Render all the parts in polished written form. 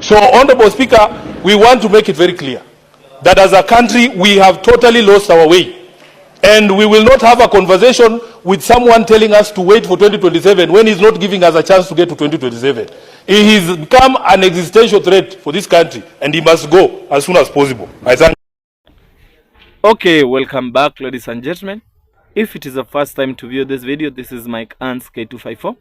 So, Honorable Speaker, we want to make it very clear that as a country we have totally lost our way. And we will not have a conversation with someone telling us to wait for 2027 when he's not giving us a chance to get to 2027. He has become an existential threat for this country and he must go as soon as possible. I thank you. Okay, welcome back, ladies and gentlemen. If it is the first time to view this video, this is MIKEANN'S K254.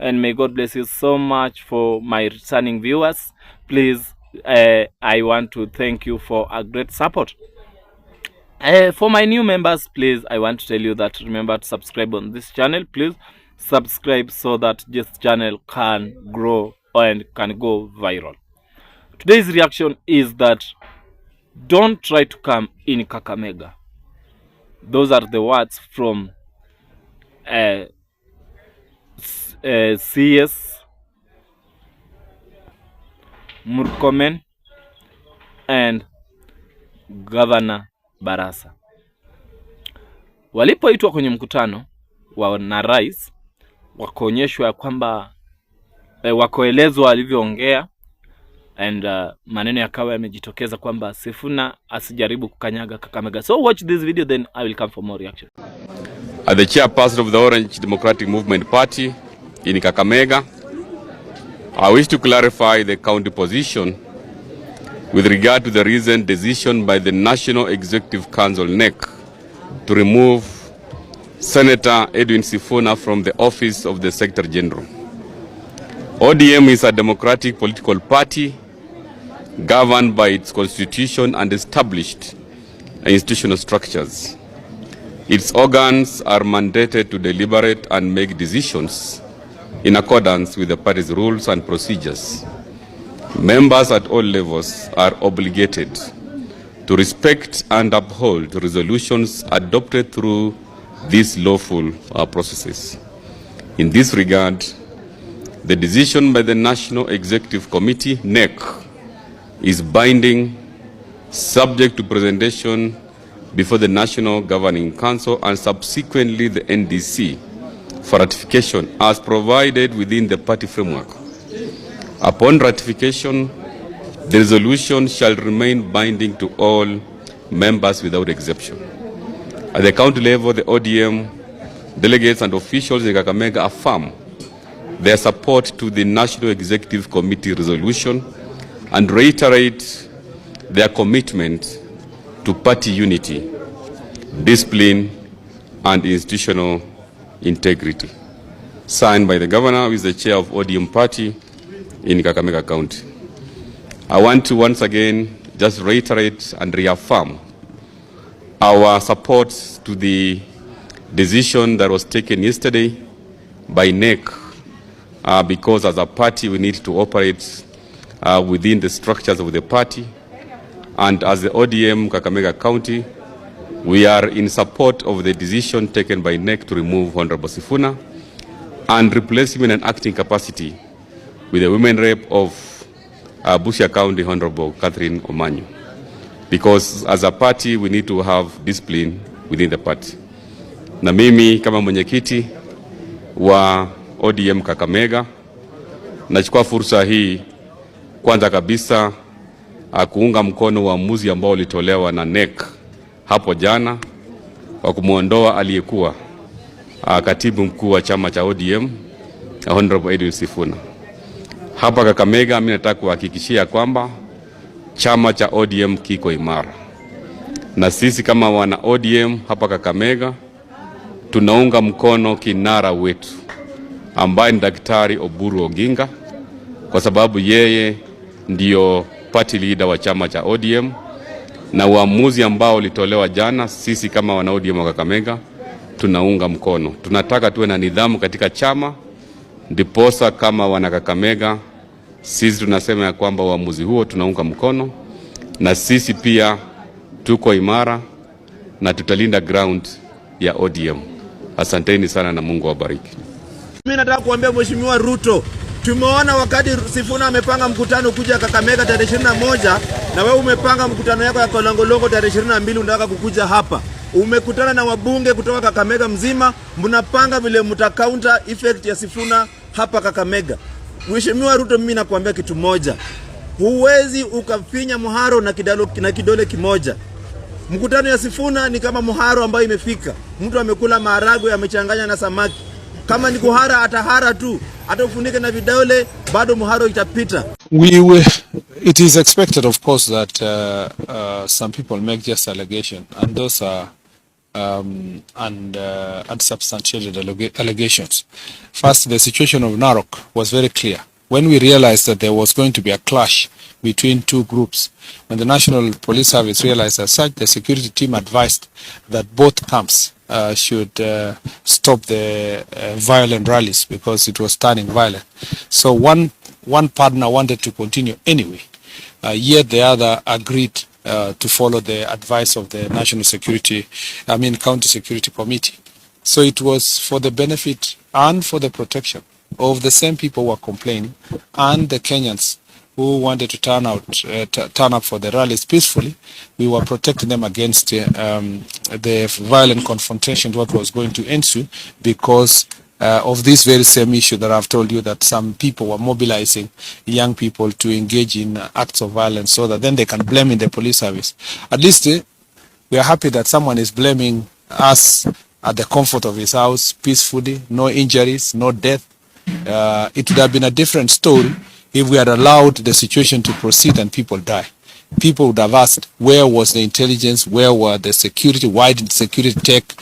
And may God bless you so much for my returning viewers. Please, I want to thank you for a great support. For my new members, please, I want to tell you that remember to subscribe on this channel. Please subscribe so that this channel can grow and can go viral. Today's reaction is that don't try to come in Kakamega. Those are the words from CS Murkomen and Governor Barasa. Walipoitwa kwenye mkutano na rais, wakaonyeshwa kwamba wakoelezwa walivyoongea and maneno yakawa yamejitokeza kwamba Sefuna asijaribu kukanyaga Kakamega. So watch this video, then I will come for more reaction. As the chairperson of the Orange Democratic Movement Party in Kakamega, I wish to clarify the county position with regard to the recent decision by the National Executive Council (NEC) to remove Senator Edwin Sefuna from the office of the Secretary General. ODM is a democratic political party governed by its constitution and established institutional structures. Its organs are mandated to deliberate and make decisions in accordance with the party's rules and procedures. Members at all levels are obligated to respect and uphold resolutions adopted through these lawful processes. In this regard, the decision by the National Executive Committee (NEC) is binding, subject to presentation before the National Governing Council and subsequently the NDC for ratification as provided within the party framework. Upon ratification, the resolution shall remain binding to all members without exception. At the county level, the ODM delegates and officials in Kakamega affirm their support to the National Executive Committee resolution and reiterate their commitment to party unity, discipline, and institutional integrity. Signed by the governor, who is the chair of ODM party in Kakamega County. I want to once again just reiterate and reaffirm our support to the decision that was taken yesterday by NEC, because as a party we need to operate within the structures of the party, and as the ODM Kakamega County, we are in support of the decision taken by NEC to remove Honorable Sefuna and replace him in an acting capacity with the women rep of Busia County, Honorable Catherine Omanyu. Because as a party we need to have discipline within the party. Na mimi kama mwenyekiti wa ODM Kakamega nachukua fursa hii kwanza kabisa kuunga mkono uamuzi ambao ulitolewa na NEC hapo jana wa kumuondoa aliyekuwa katibu mkuu wa chama cha ODM Honorable Edwin Sefuna. Hapa Kakamega mimi nataka kuhakikishia kwamba chama cha ODM kiko imara. Na sisi kama wana ODM hapa Kakamega tunaunga mkono kinara wetu ambaye ni Daktari Oburu Oginga, kwa sababu yeye ndio party leader wa chama cha ODM, na uamuzi ambao ulitolewa jana sisi kama wana ODM wa Kakamega tunaunga mkono. Tunataka tuwe na nidhamu katika chama, ndiposa kama wana Kakamega sisi tunasema ya kwamba uamuzi huo tunaunga mkono, na sisi pia tuko imara na tutalinda ground ya ODM. Asanteni sana na Mungu awabariki. Mimi nataka kuambia Mheshimiwa Ruto, tumeona wakati Sefuna amepanga mkutano kuja Kakamega tarehe 21 na wewe umepanga mkutano yako ya Kolongolongo tarehe 22 unataka kukuja hapa. Umekutana na wabunge kutoka Kakamega mzima, mnapanga vile mta counter effect ya Sefuna hapa Kakamega. Mheshimiwa Ruto, mimi nakuambia kitu moja. Huwezi ukafinya muharo na kidole kimoja. Mkutano ya Sefuna ni kama muharo ambayo imefika. Mtu amekula maharagwe amechanganya na samaki. Kama ni kuhara atahara tu. Hata ufunike na vidole bado muharo itapita. It is expected, of course, that some people make just allegation, and those are unsubstantiated allegations. First, the situation of Narok was very clear. When we realized that there was going to be a clash between two groups, when the National Police Service realized as such, the security team advised that both camps should stop the violent rallies because it was turning violent. So one partner wanted to continue anyway, yet the other agreed to follow the advice of the County Security Committee. So it was for the benefit and for the protection of the same people who were complaining and the Kenyans who wanted to turn up for the rallies peacefully. We were protecting them against the violent confrontation what was going to ensue because of this very same issue that I've told you, that some people were mobilizing young people to engage in acts of violence so that then they can blame in the police service. At least we are happy that someone is blaming us at the comfort of his house peacefully, no injuries, no death. It would have been a different story if we had allowed the situation to proceed and people die. People would have asked, where was the intelligence, where were the security, why did security take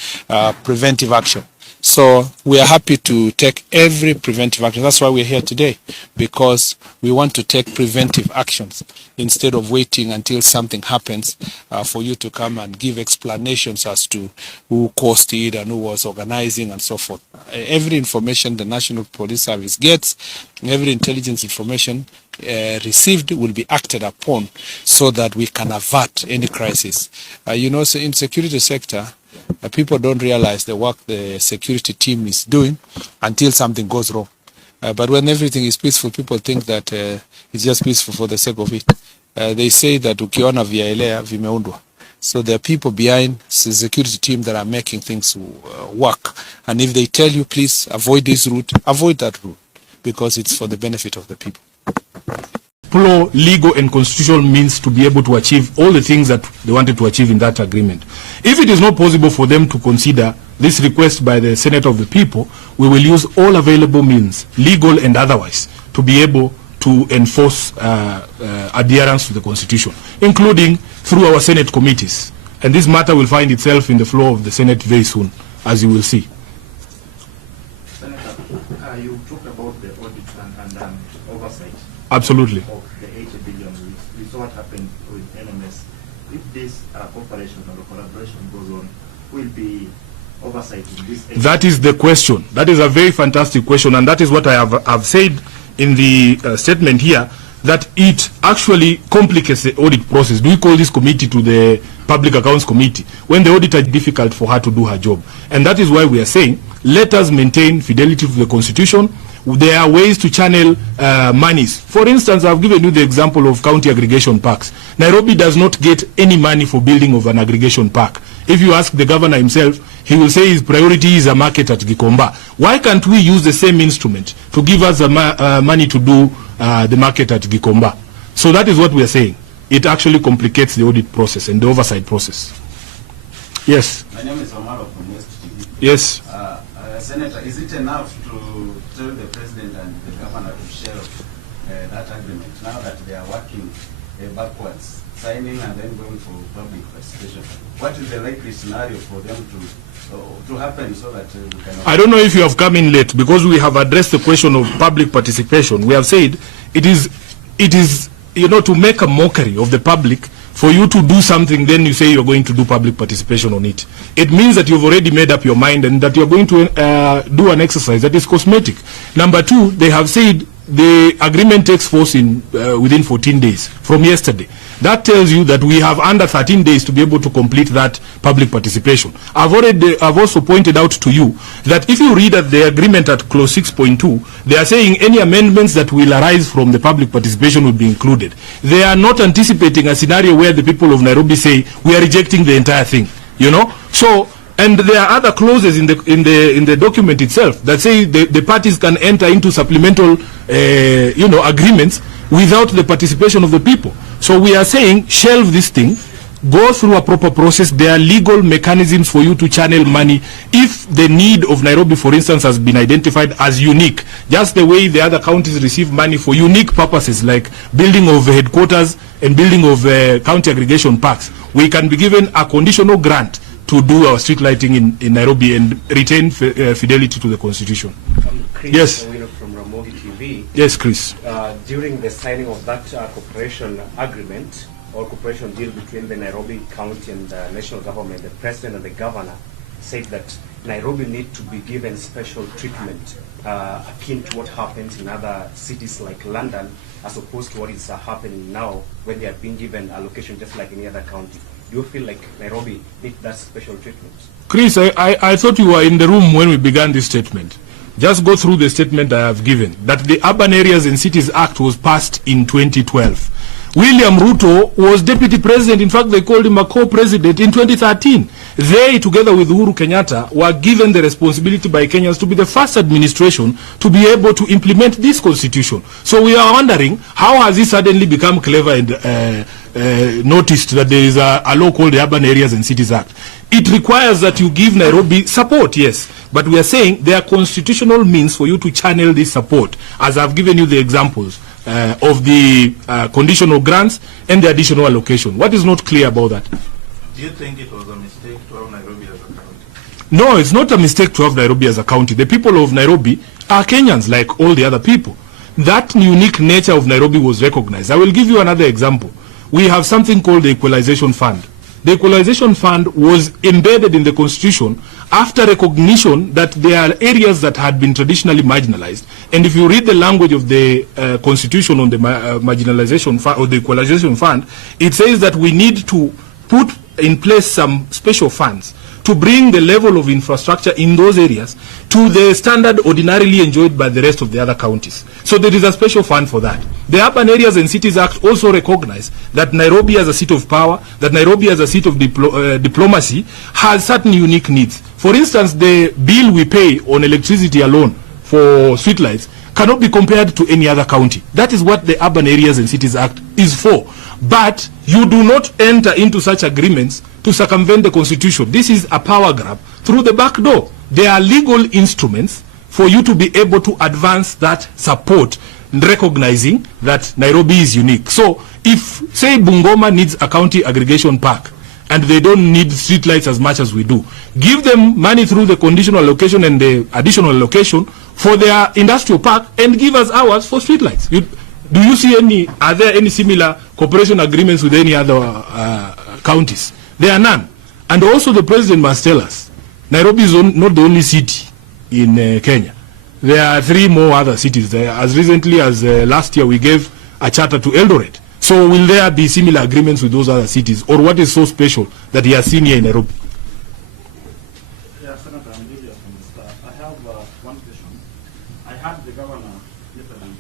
preventive action? So we are happy to take every preventive action. That's why we're here today, because we want to take preventive actions instead of waiting until something happens for you to come and give explanations as to who caused it and who was organizing and so forth. Every information the National Police Service gets, every intelligence information received will be acted upon so that we can avert any crisis. So in security sector, people don't realize the work the security team is doing until something goes wrong. But when everything is peaceful, people think that it's just peaceful for the sake of it. They say that ukiona vyaelea vimeundwa. So there are people behind the security team that are making things work. And if they tell you, please avoid this route, avoid that route, because it's for the benefit of the people. Legal and constitutional means to be able to achieve all the things that they wanted to achieve in that agreement. If it is not possible for them to consider this request by the Senate of the people, we will use all available means, legal and otherwise, to be able to enforce adherence to the Constitution, including through our Senate committees. And this matter will find itself in the floor of the Senate very soon, as you will see. Senator, you talked about the audit and oversight. Absolutely. Of the 80 billion. We saw what happened with NMS. If this cooperation or collaboration goes on, will be oversight in this area? That is the question. That is a very fantastic question, and that is what I have said in the statement here, that it actually complicates the audit process. Do we call this committee to the Public Accounts Committee when the audit is difficult for her to do her job? And that is why we are saying, let us maintain fidelity to the Constitution. There are ways to channel monies. For instance, I've given you the example of county aggregation parks. Nairobi does not get any money for building of an aggregation park. If you ask the governor himself, he will say his priority is a market at Gikomba. Why can't we use the same instrument to give us the money to do the market at Gikomba? So that is what we are saying. It actually complicates the audit process and the oversight process. Yes. My name is Omar from West TV. Yes. Senator, is it enough to tell the President and the Governor to share that agreement now that they are working backwards, signing and then going for public participation? What is the likely scenario for them to happen so that we can... I don't know if you have come in late, because we have addressed the question of public participation. We have said it is to make a mockery of the public. For you to do something, then you say you're going to do public participation on it. It means that you've already made up your mind and that you're going to do an exercise that is cosmetic. Number two, they have said the agreement takes force within 14 days from yesterday. That tells you that we have under 13 days to be able to complete that public participation. I've also pointed out to you that if you read at the agreement at clause 6.2, they are saying any amendments that will arise from the public participation will be included. They are not anticipating a scenario where the people of Nairobi say we are rejecting the entire thing. So, and there are other clauses in the document itself that say the parties can enter into supplemental agreements without the participation of the people. So we are saying shelve this thing, go through a proper process. There are legal mechanisms for you to channel money if the need of Nairobi, for instance, has been identified as unique, just the way the other counties receive money for unique purposes like building of headquarters and building of county aggregation parks. We can be given a conditional grant to do our street lighting in Nairobi and retain fidelity to the constitution. Chris, yes. From Ramogi TV. Yes, Chris. During the signing of that cooperation agreement or cooperation deal between the Nairobi County and the national government, the president and the governor said that Nairobi need to be given special treatment akin to what happens in other cities like London, as opposed to what is happening now when they are being given allocation just like any other county. Do you feel like Nairobi needs that special treatment? Chris, I thought you were in the room when we began this statement. Just go through the statement I have given, that the Urban Areas and Cities Act was passed in 2012. William Ruto was deputy president. In fact, they called him a co-president in 2013. They, together with Uhuru Kenyatta, were given the responsibility by Kenyans to be the first administration to be able to implement this constitution. So we are wondering, how has he suddenly become clever and noticed that there is a law called the Urban Areas and Cities Act? It requires that you give Nairobi support, yes. But we are saying there are constitutional means for you to channel this support, as I've given you the examples of the conditional grants and the additional allocation. What is not clear about that? Do you think it was a mistake to have Nairobi as a county? No, it's not a mistake to have Nairobi as a county. The people of Nairobi are Kenyans like all the other people. That unique nature of Nairobi was recognized. I will give you another example. We have something called the Equalization Fund. The Equalization Fund was embedded in the Constitution after recognition that there are areas that had been traditionally marginalized. And if you read the language of the Constitution on the marginalization fund, or the Equalization Fund, it says that we need to put in place some special funds to bring the level of infrastructure in those areas to the standard ordinarily enjoyed by the rest of the other counties. So there is a special fund for that. The Urban Areas and Cities Act also recognize that Nairobi as a seat of power, that Nairobi as a seat of diplomacy has certain unique needs. For instance, the bill we pay on electricity alone for streetlights cannot be compared to any other county. That is what the Urban Areas and Cities Act is for. But you do not enter into such agreements to circumvent the Constitution. This is a power grab through the back door. There are legal instruments for you to be able to advance that support, recognizing that Nairobi is unique. So if, say, Bungoma needs a county aggregation park, and they don't need streetlights as much as we do, give them money through the conditional allocation and the additional allocation for their industrial park, and give us ours for streetlights. Do you see are there any similar cooperation agreements with any other counties? There are none. And also the president must tell us, Nairobi is not the only city in Kenya. There are 3 more other cities. As recently as last year, we gave a charter to Eldoret. So will there be similar agreements with those other cities? Or what is so special that he has seen here in Nairobi? Yeah, Senator, I'm Julius from the Star. I have one question. I had the governor yesterday.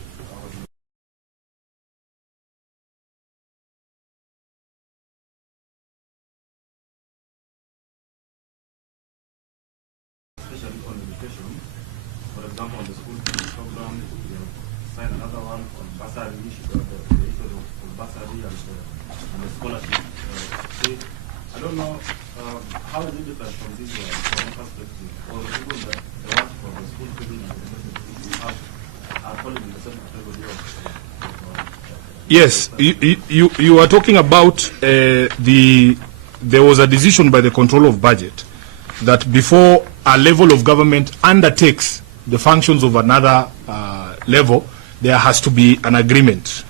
Especially on education, for example, on the school program, we have signed another one on bursary issue, the issue of bursary and the scholarship. I don't know how is it different from this one, from one perspective, or the people that they want from the school feeding and the university are falling in the same category of Yes, you are talking about there was a decision by the Control of Budget that before a level of government undertakes the functions of another level, there has to be an agreement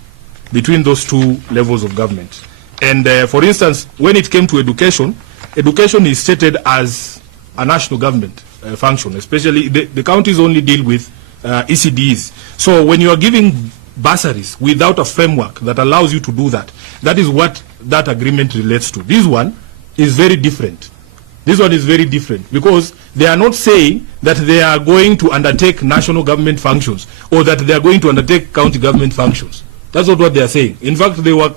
between those 2 levels of government. And for instance, when it came to education, education is stated as a national government function, especially the counties only deal with ECDs. So when you are giving bursaries without a framework that allows you to do that, that is what that agreement relates to. This one is very different. This one is very different because they are not saying that they are going to undertake national government functions or that they are going to undertake county government functions. That's not what they are saying. In fact, they were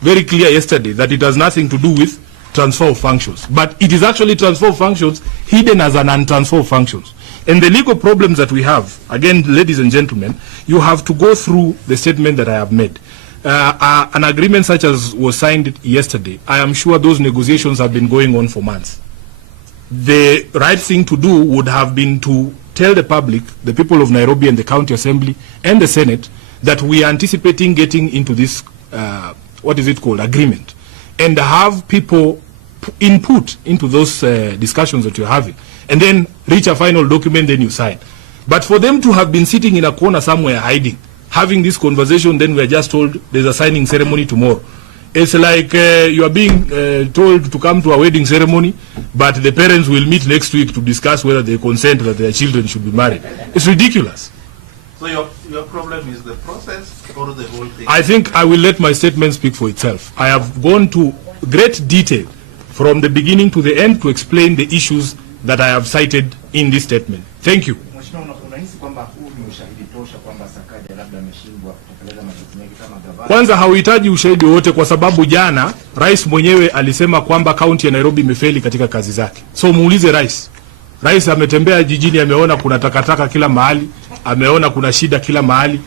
very clear yesterday that it has nothing to do with transfer of functions. But it is actually transfer of functions hidden as an untransfer of functions. And the legal problems that we have, again, ladies and gentlemen, you have to go through the statement that I have made. An agreement such as was signed yesterday, I am sure those negotiations have been going on for months. The right thing to do would have been to tell the public, the people of Nairobi and the County Assembly and the Senate, that we are anticipating getting into this, agreement, and have people input into those discussions that you're having, and then reach a final document, then you sign. But for them to have been sitting in a corner somewhere hiding, having this conversation, then we are just told there's a signing ceremony tomorrow. It's like you are being told to come to a wedding ceremony, but the parents will meet next week to discuss whether they consent that their children should be married. It's ridiculous. So your problem is the process or the whole thing? I think I will let my statement speak for itself. I have gone to great detail from the beginning to the end to explain the issues that I have cited in this statement. Thank you. Kwanza hauhitaji ushahidi wote kwa sababu jana rais mwenyewe alisema kwamba kaunti ya Nairobi imefeli katika kazi zake. So muulize rais. Rais ametembea jijini, ameona kuna takataka kila mahali, ameona kuna shida kila mahali,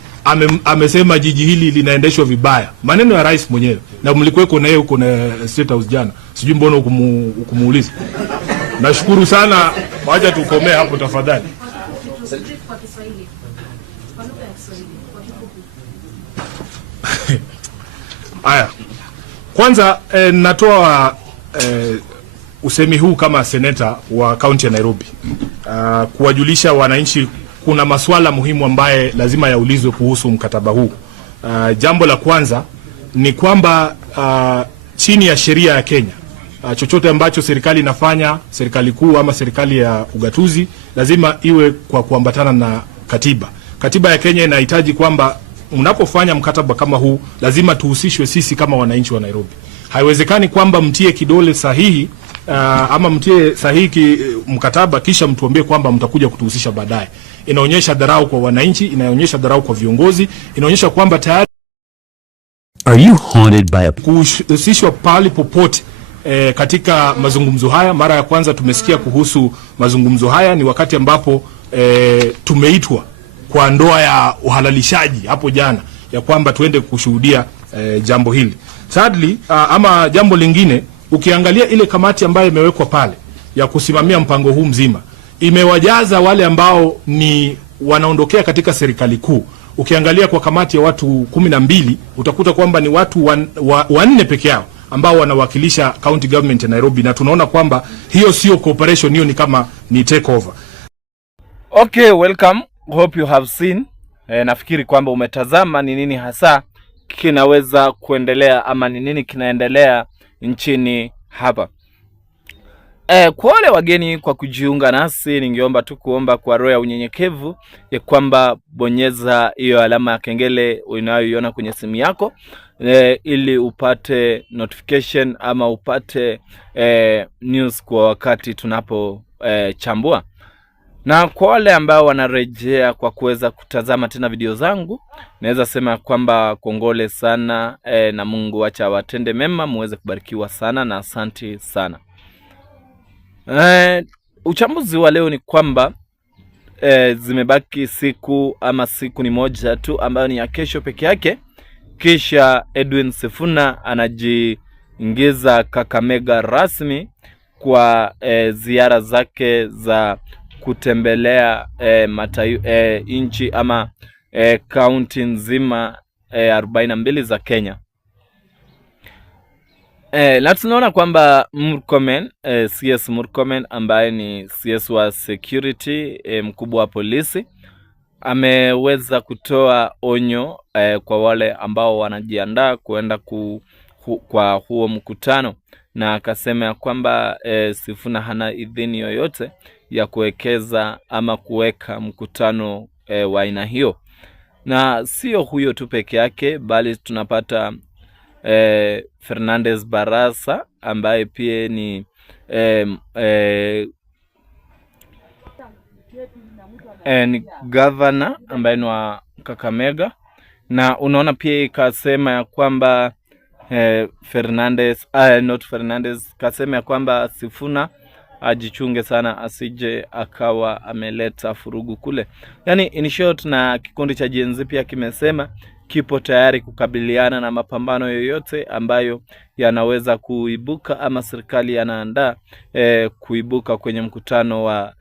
amesema jiji hili linaendeshwa vibaya. Maneno ya rais mwenyewe. Na mlikuweko na yeye huko na State House jana. Sijui mbona ukumuuliza. Nashukuru sana. Wacha tukomee hapo tafadhali. Aya. Kwanza natoa usemi huu kama seneta wa kaunti ya Nairobi. Kuwajulisha wananchi kuna masuala muhimu ambaye lazima yaulizwe kuhusu mkataba huu. Jambo la kwanza ni kwamba chini ya sheria ya Kenya, chochote ambacho serikali inafanya, serikali kuu ama serikali ya ugatuzi, lazima iwe kwa kuambatana na katiba. Katiba ya Kenya inahitaji kwamba mnapofanya mkataba kama huu lazima tuhusishwe sisi kama wananchi wa Nairobi. Haiwezekani kwamba mtie kidole sahihi ama mtie sahihi mkataba kisha mtuambie kwamba mtakuja kutuhusisha baadaye. Inaonyesha dharau kwa wananchi, inaonyesha dharau kwa viongozi, inaonyesha kwamba tayari Are you haunted by a kuhusishwa pali popote katika mazungumzo haya. Mara ya kwanza tumesikia kuhusu mazungumzo haya ni wakati ambapo tumeitwa kwa ndoa ya uhalalishaji hapo jana, ya kwamba tuende kushuhudia jambo hili. Sadly, ama jambo lingine, ukiangalia ile kamati ambayo imewekwa pale ya kusimamia mpango huu mzima, imewajaza wale ambao ni wanaondokea katika serikali kuu. Ukiangalia kwa kamati ya watu 12, utakuta kwamba ni watu wanne peke yao ambao wanawakilisha county government ya Nairobi, na tunaona kwamba hiyo sio cooperation, hiyo ni kama ni take over. Okay, welcome. Hope you have seen. Nafikiri kwamba umetazama ni nini hasa kinaweza kuendelea ama ni nini kinaendelea nchini hapa. Kwa wale wageni kwa kujiunga nasi, ningeomba tu kuomba kwa roho ya unyenyekevu ya kwamba bonyeza hiyo alama ya kengele unayoiona kwenye simu yako ili upate notification ama upate news kwa wakati tunapo chambua. Na kwa wale ambao wanarejea kwa kuweza kutazama tena video zangu, naweza sema kwamba kongole sana na Mungu acha watende mema, muweze kubarikiwa sana na asante sana. Uchambuzi wa leo ni kwamba zimebaki siku ni moja tu ambayo ni ya kesho peke yake, kisha Edwin Sefuna anajiingiza Kakamega rasmi kwa ziara zake za kutembelea nchi ama kaunti nzima 42 za Kenya. Na tunaona kwamba Murkomen, CS Murkomen ambaye ni CS wa security, mkubwa wa polisi, ameweza kutoa onyo kwa wale ambao wanajiandaa kuenda kwa huo mkutano, na akasema ya kwamba Sefuna hana idhini yoyote ya kuwekeza ama kuweka mkutano wa aina hiyo. Na sio huyo tu peke yake, bali tunapata Fernandez Barasa ambaye pia ni governor ambaye ni wa Kakamega, na unaona pia ikasema ya kwamba kasema ya kwamba Sefuna ajichunge sana asije akawa ameleta furugu kule. Yani in short, na kikundi cha Gen Z pia kimesema kipo tayari kukabiliana na mapambano yoyote ambayo yanaweza kuibuka ama serikali yanaandaa kuibuka kwenye mkutano wa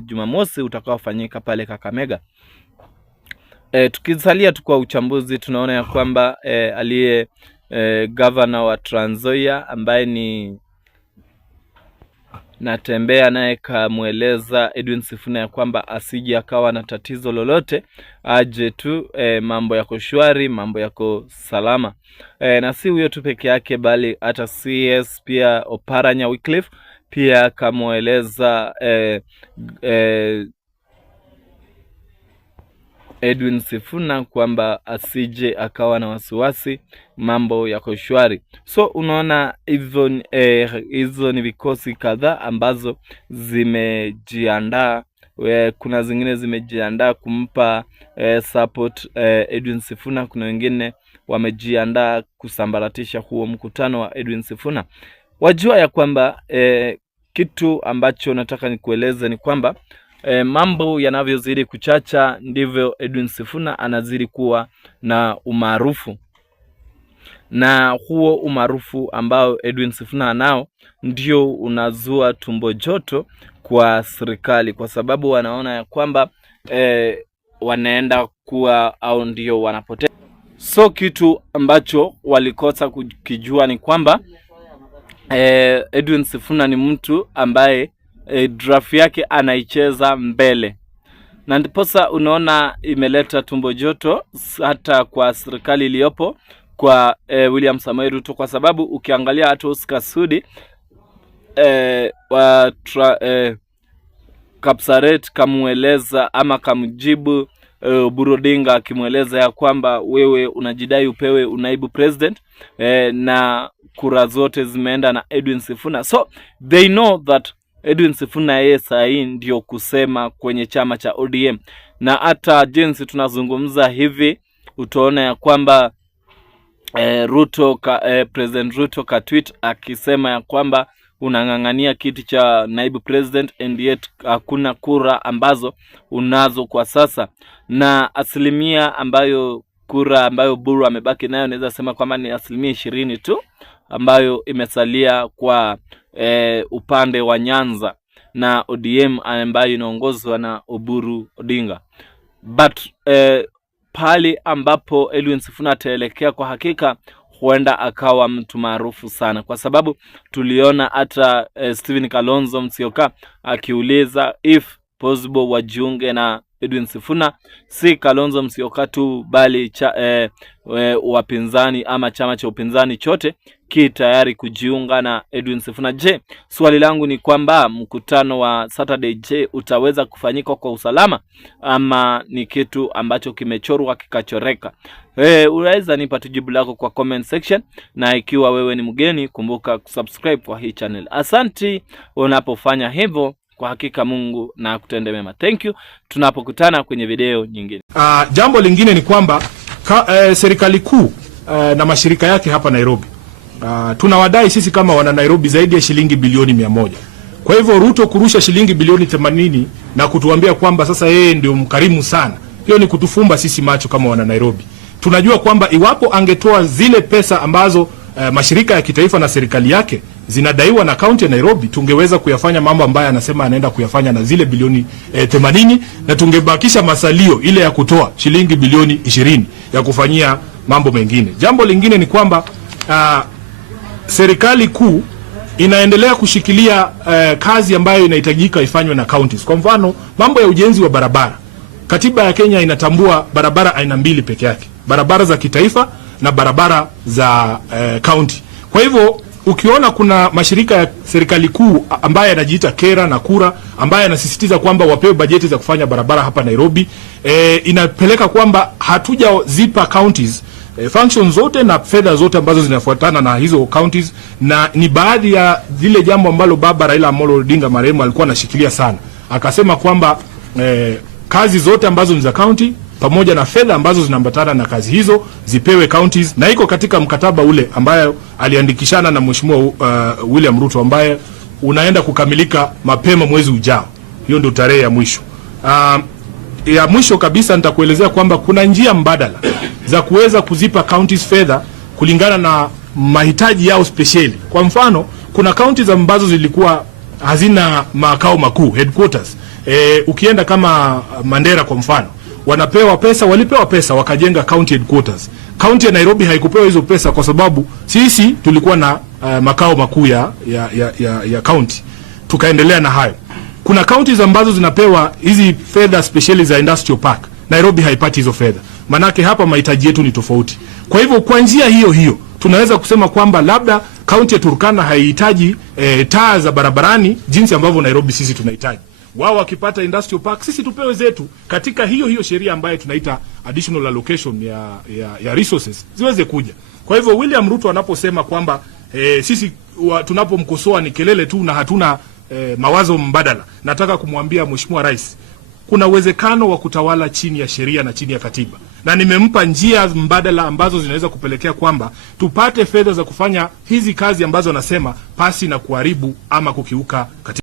Jumamosi utakaofanyika pale Kakamega. Tukisalia tu kwa uchambuzi, tunaona ya kwamba aliye governor wa Trans Nzoia ambaye ni Natembea naye kamueleza Edwin Sefuna ya kwamba asije akawa na tatizo lolote, aje tu mambo yako shwari, mambo yako salama. Na si huyo tu peke yake, bali hata CS pia Oparanya Wycliffe pia kamueleza Edwin Sefuna kwamba asije akawa na wasiwasi, mambo yako shwari. So unaona hizo ni vikosi kadhaa ambazo zimejiandaa. Kuna zingine zimejiandaa kumpa support Edwin Sefuna, kuna wengine wamejiandaa kusambaratisha huo mkutano wa Edwin Sefuna. Wajua ya kwamba kitu ambacho nataka nikueleze ni kwamba mambo yanavyozidi kuchacha ndivyo Edwin Sefuna anazidi kuwa na umaarufu, na huo umaarufu ambao Edwin Sefuna nao ndio unazua tumbo joto kwa serikali, kwa sababu wanaona ya kwamba wanaenda kuwa au ndio wanapotea. So kitu ambacho walikosa kujua ni kwamba Edwin Sefuna ni mtu ambaye draft yake anaicheza mbele, na ndiposa unaona imeleta tumbo joto hata kwa serikali iliyopo kwa William Samoei Ruto, kwa sababu ukiangalia hata Oscar Sudi Kapsaret kamueleza ama kamjibu Burodinga akimueleza ya kwamba wewe unajidai upewe unaibu president, na kura zote zimeenda na Edwin Sefuna. So they know that Edwin Sefuna yeye sahi ndio kusema kwenye chama cha ODM, na hata jinsi tunazungumza hivi utaona ya kwamba President Ruto ka tweet akisema ya kwamba unangangania kiti cha naibu president and yet hakuna kura ambazo unazo kwa sasa, na asilimia ambayo kura ambayo Buru amebaki nayo naweza sema kwamba ni asilimia 20 tu ambayo imesalia kwa upande wa Nyanza na ODM ambayo inaongozwa na Oburu Odinga. But pale ambapo Edwin Sefuna ataelekea kwa hakika huenda akawa mtu maarufu sana, kwa sababu tuliona hata Stephen Kalonzo Musyoka akiuliza if possible wajiunge na Edwin Sefuna. Si Kalonzo Musyoka tu bali wapinzani ama chama cha upinzani chote ki tayari kujiunga na Edwin Sefuna. Je, swali langu ni kwamba mkutano wa Saturday, je, utaweza kufanyika kwa usalama ama ni kitu ambacho kimechorwa kikachoreka? Unaweza nipa jibu lako kwa comment section, na ikiwa wewe ni mgeni kumbuka kusubscribe kwa hii channel. Asante unapofanya hivyo, kwa hakika Mungu na kutende mema. Thank you, tunapokutana kwenye video nyingine. Jambo lingine ni kwamba serikali kuu na mashirika yake hapa Nairobi tunawadai sisi kama wana Nairobi zaidi ya shilingi bilioni 100. Kwa hivyo Ruto kurusha shilingi bilioni 80 na kutuambia kwamba sasa yeye ndio mkarimu sana, hiyo ni kutufumba sisi macho kama wana Nairobi. Tunajua kwamba iwapo angetoa zile pesa ambazo mashirika ya kitaifa na serikali yake zinadaiwa na kaunti ya Nairobi, tungeweza kuyafanya mambo ambayo anasema anaenda kuyafanya na zile bilioni 80, na tungebakisha masalio ile ya kutoa shilingi bilioni 20 ya kufanyia mambo mengine. Jambo lingine ni kwamba serikali kuu inaendelea kushikilia kazi ambayo inahitajika ifanywe na counties. Kwa mfano, mambo ya ujenzi wa barabara. Katiba ya Kenya inatambua barabara aina mbili peke yake, barabara za kitaifa na barabara za county. Kwa hivyo ukiona kuna mashirika ya serikali kuu ambaye yanajiita Kera na Kura ambaye yanasisitiza kwamba wapewe bajeti za kufanya barabara hapa Nairobi, inapeleka kwamba hatujazipa counties functions zote na fedha zote ambazo zinafuatana na hizo counties, na ni baadhi ya zile jambo ambalo baba Raila Amolo Odinga marehemu alikuwa anashikilia sana. Akasema kwamba kazi zote ambazo ni za county pamoja na fedha ambazo zinaambatana na kazi hizo zipewe counties, na iko katika mkataba ule ambayo aliandikishana na Mheshimiwa William Ruto ambaye unaenda kukamilika mapema mwezi ujao. Hiyo ndio tarehe ya mwisho. Ya mwisho kabisa nitakuelezea kwamba kuna njia mbadala za kuweza kuzipa counties fedha kulingana na mahitaji yao speciali. Kwa mfano, kuna counties ambazo zilikuwa hazina makao makuu, headquarters. Ukienda kama Mandera kwa mfano, walipewa pesa wakajenga county headquarters. County ya Nairobi haikupewa hizo pesa kwa sababu sisi tulikuwa na makao makuu ya county. Tukaendelea na hayo. Kuna counties ambazo zinapewa hizi fedha speciali za industrial park. Nairobi haipati hizo fedha. Manake hapa mahitaji yetu ni tofauti. Kwa hivyo kwa njia hiyo tunaweza kusema kwamba labda county ya Turkana haihitaji taa za barabarani jinsi ambavyo Nairobi sisi tunahitaji. Wao wakipata industrial park, sisi tupewe zetu katika hiyo sheria ambayo tunaita additional allocation ya resources ziweze kuja. Kwa hivyo William Ruto anaposema kwamba sisi tunapomkosoa ni kelele tu na hatuna mawazo mbadala, nataka kumwambia Mheshimiwa Rais, kuna uwezekano wa kutawala chini ya sheria na chini ya katiba. Na nimempa njia mbadala ambazo zinaweza kupelekea kwamba tupate fedha za kufanya hizi kazi ambazo anasema pasi na kuharibu ama kukiuka katiba.